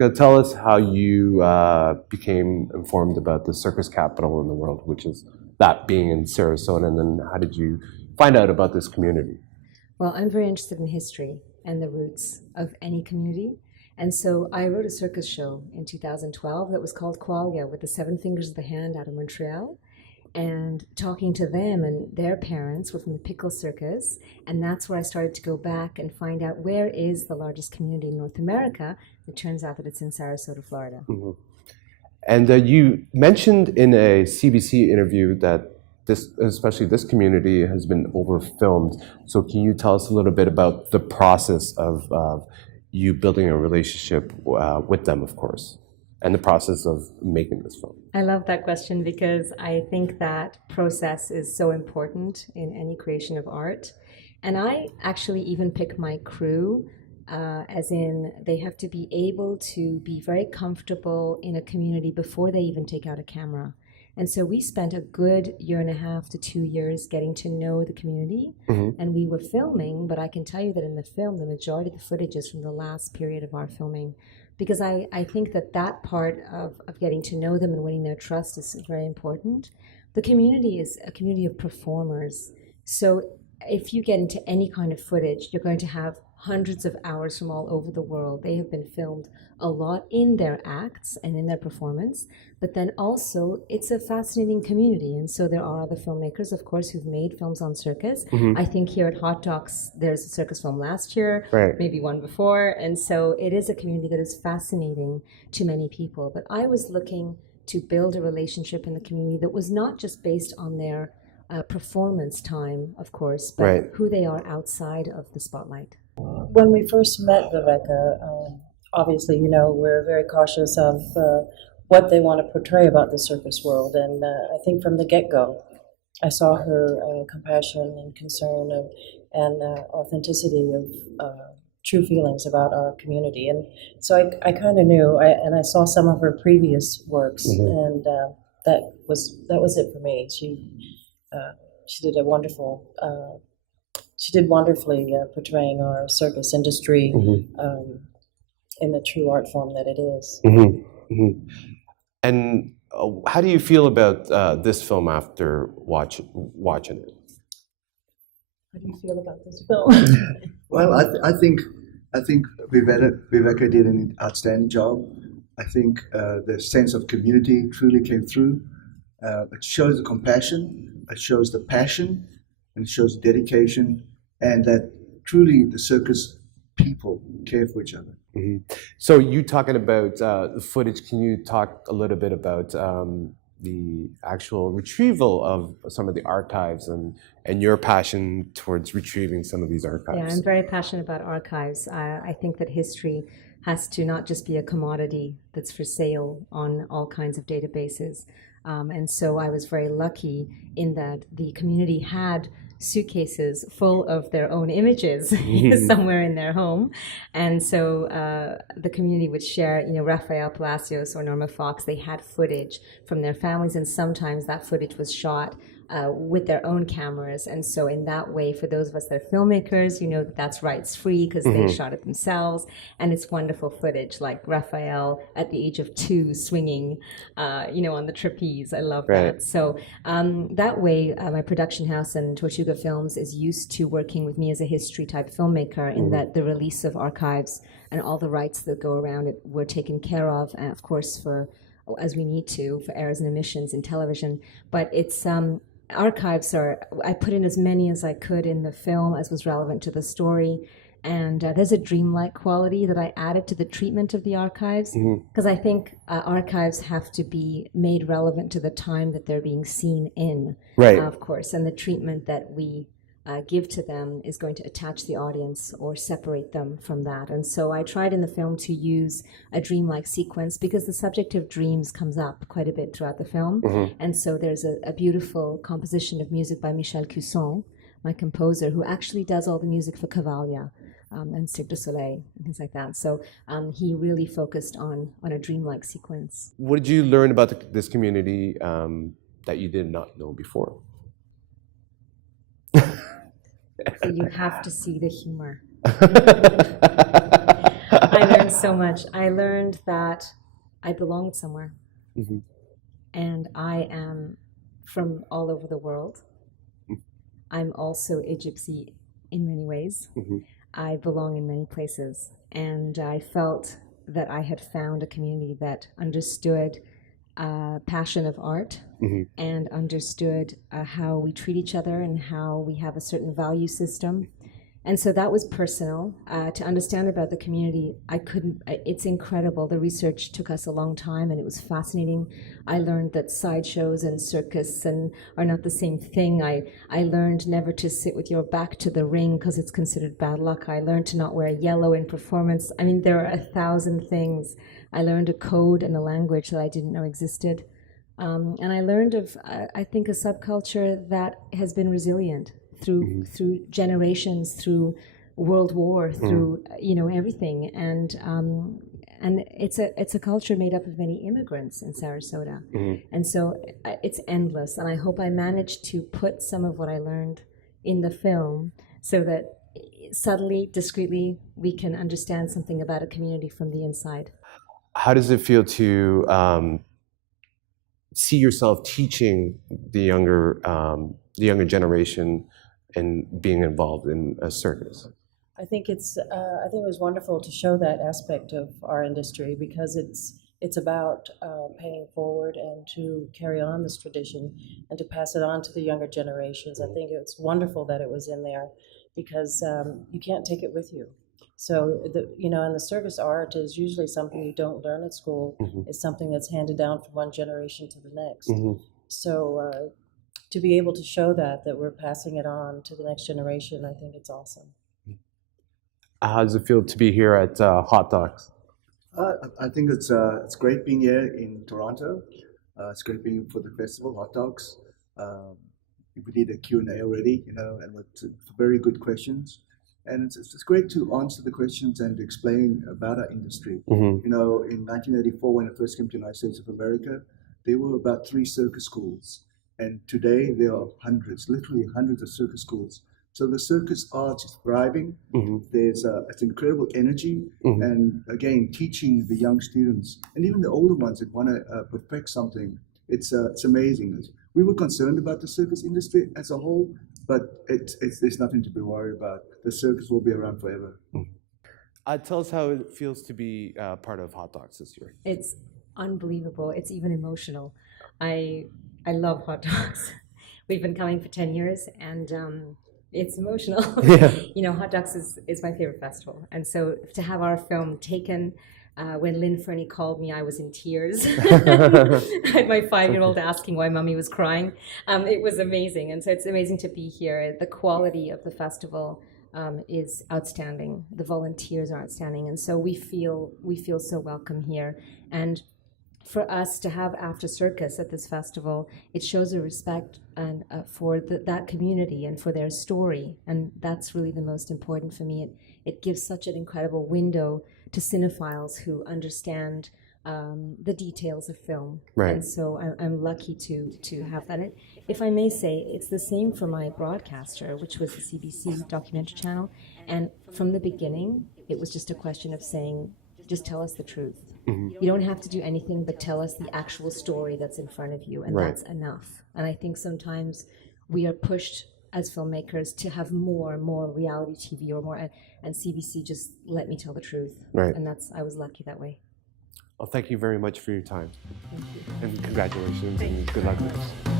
Viveka, tell us how you became informed about the circus capital in the world, which is that being in Sarasota, and then how did you find out about this community? Well, I'm very interested in history and the roots of any community. And so I wrote a circus show in 2012 that was called Qualia, with the Seven Fingers of the Hand out of Montreal. And talking to them, and their parents were from the Pickle Circus. And that's where I started to go back and find out where is the largest community in North America. It turns out that it's in Sarasota, Florida. Mm-hmm. And you mentioned in a CBC interview that especially this community has been over-filmed. So can you tell us a little bit about the process of you building a relationship with them, of course, and the process of making this film? I love that question because I think that process is so important in any creation of art. And I actually even pick my crew, as in they have to be able to be very comfortable in a community before they even take out a camera. And so we spent a good 1.5 to 2 years getting to know the community, and we were filming, but I can tell you that in the film, the majority of the footage is from the last period of our filming, because I think that part of getting to know them and winning their trust is very important. The community is a community of performers, so if you get into any kind of footage, you're going to have hundreds of hours from all over the world. They have been filmed a lot in their acts and in their performance, but then also it's a fascinating community. And so there are other filmmakers, of course, who've made films on circus. I think here at Hot Docs, there's a circus film last year, maybe one before. And so it is a community that is fascinating to many people. But I was looking to build a relationship in the community that was not just based on their performance time, of course, but who they are outside of the spotlight. When we first met Viveka, obviously, you know, we're very cautious of what they want to portray about the circus world. And I think from the get-go, I saw her compassion and concern and authenticity of true feelings about our community. And so I kind of knew, and I saw some of her previous works, and that was it for me. She did a wonderful. She did wonderfully portraying our circus industry in the true art form that it is. And how do you feel about this film after watching it? How do you feel about this film? Well, I think Viveka did an outstanding job. I think the sense of community truly came through. It shows the compassion, it shows the passion, and it shows the dedication, and that truly the circus people care for each other. So you talking about the footage, can you talk a little bit about the actual retrieval of some of the archives and your passion towards retrieving some of these archives? Yeah, I'm very passionate about archives. I think that history has to not just be a commodity that's for sale on all kinds of databases. And so I was very lucky in that the community had suitcases full of their own images somewhere in their home. And so the community would share, you know, Rafael Palacios or Norma Fox, they had footage from their families, and sometimes that footage was shot with their own cameras. And so in that way, for those of us that are filmmakers, you know that's rights free because they shot it themselves. And it's wonderful footage, like Raphael at the age of 2 swinging, you know, on the trapeze. I love that. So that way, my production house and Tortuga Films is used to working with me as a history type filmmaker in that the release of archives and all the rights that go around it were taken care of, and of course as we need to, for errors and omissions in television. But it's archives I put in as many as I could in the film as was relevant to the story. And there's a dreamlike quality that I added to the treatment of the archives, because I think archives have to be made relevant to the time that they're being seen in, of course. And the treatment that we give to them is going to attach the audience or separate them from that. And so I tried in the film to use a dreamlike sequence because the subject of dreams comes up quite a bit throughout the film. And so there's a beautiful composition of music by Michel Cusson, my composer, who actually does all the music for Cavalia and Cirque du Soleil and things like that. So he really focused on a dreamlike sequence. What did you learn about this community that you did not know before? So you have to see the humor. I learned so much. I learned that I belonged somewhere, Mhm. and I am from all over the world. I'm also a gypsy in many ways. Mhm. I belong in many places, and I felt that I had found a community that understood passion of art Mhm. and understood how we treat each other and how we have a certain value system. And so that was personal. To understand about the community, it's incredible. The research took us a long time and it was fascinating. I learned that sideshows and circus are not the same thing. I learned never to sit with your back to the ring because it's considered bad luck. I learned to not wear yellow in performance. I mean, there are 1,000 things. I learned a code and a language that I didn't know existed. And I learned of, I think, a subculture that has been resilient through generations, through World War, through everything, and it's a culture made up of many immigrants in Sarasota, and so it's endless. And I hope I managed to put some of what I learned in the film, so that subtly, discreetly, we can understand something about a community from the inside. How does it feel to see yourself teaching the younger generation and being involved in a circus? I think it was wonderful to show that aspect of our industry, because it's about paying forward and to carry on this tradition and to pass it on to the younger generations. I think it's wonderful that it was in there, because you can't take it with you. So and the circus art is usually something you don't learn at school. It's something that's handed down from one generation to the next. So to be able to show that we're passing it on to the next generation, I think it's awesome. How does it feel to be here at Hot Docs? I think it's great being here in Toronto. It's great being for the festival, Hot Docs. We did a Q&A already, and with very good questions. And it's great to answer the questions and explain about our industry. In 1984, when I first came to the United States of America, there were about 3 circus schools. And today there are hundreds, literally hundreds of circus schools. So the circus art is thriving. There's it's incredible energy, and again, teaching the young students and even the older ones that want to perfect something. It's amazing. We were concerned about the circus industry as a whole, but there's nothing to be worried about. The circus will be around forever. Tell us how it feels to be part of Hot Docs this year. It's unbelievable. It's even emotional. I love Hot Dogs. We've been coming for 10 years, and it's emotional. Hot Docs is my favorite festival. And so to have our film taken, when Lynn Fernie called me, I was in tears. I had my 5-year-old asking why Mommy was crying. It was amazing. And so it's amazing to be here. The quality of the festival is outstanding. The volunteers are outstanding. And so we feel so welcome here. And for us to have After Circus at this festival, it shows a respect and for that community and for their story, and that's really the most important for me. It gives such an incredible window to cinephiles who understand the details of film. Right. And so I'm lucky to have that. If I may say, it's the same for my broadcaster, which was the CBC documentary channel, and from the beginning, it was just a question of saying, just tell us the truth. You don't have to do anything but tell us the actual story that's in front of you, and that's enough. And I think sometimes we are pushed as filmmakers to have more reality TV or more, and CBC just let me tell the truth. Right. And I was lucky that way. Well, thank you very much for your time. Thank you. And congratulations and good luck with this.